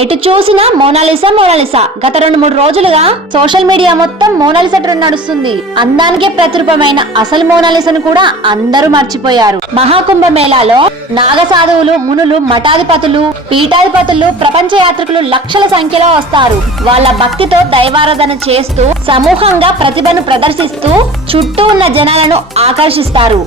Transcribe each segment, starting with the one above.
ఎటు చూసినా Mona Lisa Mona Lisa. గత రెండు మూడు రోజులుగా సోషల్ మీడియా మొత్తం మోనాలిసా ట్రెండ్ నడుస్తుంది. అందానికే ప్రతిరూపమైన అసలు మోనాలిసను కూడా అందరూ మర్చిపోయారు. మహాకుంభ మేళాలో నాగ సాధువులు మునులు మఠాధిపతులు పీఠాధిపతులు ప్రపంచ యాత్రికులు లక్షల సంఖ్యలో వస్తారు. వాళ్ళ భక్తితో దైవారాధన చేస్తూ సమూహంగా ప్రతిభను ప్రదర్శిస్తూ చుట్టూ ఉన్న జనాలను ఆకర్షిస్తారు.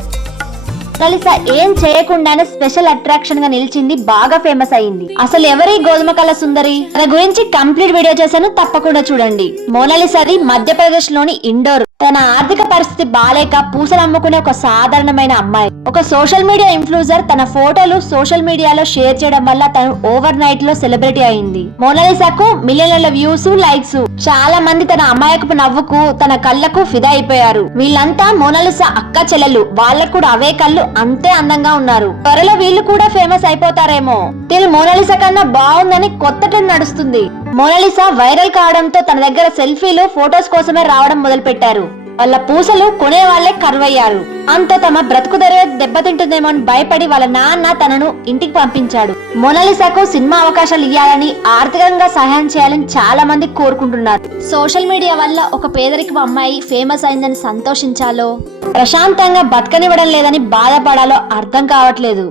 కలిస ఏం చేయకుండానే స్పెషల్ అట్రాక్షన్గా నిలిచింది బాగా ఫేమస్ అయింది. అసలు ఎవరి గోధుమ కళ సుందరి? తన గురించి కంప్లీట్ వీడియో చేశాను తప్పకుండా చూడండి. మోనాలిసాది మధ్యప్రదేశ్లోని ఇండోర్. తన ఆర్థిక పరిస్థితి బాలేక పూసలు అమ్ముకునే ఒక సాధారణమైన అమ్మాయి. ఒక సోషల్ మీడియా ఇన్ఫ్లూజర్ తన ఫోటోలు సోషల్ మీడియాలో షేర్ చేయడం వల్ల తను ఓవర్ నైట్లో సెలబ్రిటీ అయింది. మోనాలిసాకు మిలియన్ల వ్యూస్ లైక్స్. చాలా మంది తన అమాయకపు నవ్వుకు తన కళ్ళకు ఫిదా అయిపోయారు. వీళ్ళంతా మోనాలిసా అక్క చెల్లెలు. వాళ్ళకు కూడా అవే కళ్ళు అంతే అందంగా ఉన్నారు. త్వరలో వీళ్ళు కూడా ఫేమస్ అయిపోతారేమో. తిను మోనాలిసా కన్నా బాగుందని కొత్త ట్రెండ్ నడుస్తుంది. మోనాలిసా వైరల్ కావడంతో తన దగ్గర సెల్ఫీలు ఫోటోస్ కోసమే రావడం మొదలు పెట్టారు వాళ్ళ పూసలు కొనే వాళ్ళే కరువయ్యారు. అంత తమ బ్రతుకు ధర దెబ్బతింటుందేమో అని భయపడి వాళ్ళ నాన్న తనను ఇంటికి పంపించాడు. మొనాలిసాకు సినిమా అవకాశాలు ఇవ్వాలని ఆర్థికంగా సహాయం చేయాలని చాలా మంది కోరుకుంటున్నారు. సోషల్ మీడియా వల్ల ఒక పేదరికపు అమ్మాయి ఫేమస్ అయిందని సంతోషించాలో? ప్రశాంతంగా బతకనివ్వడం లేదని బాధపడాలో అర్థం కావట్లేదు.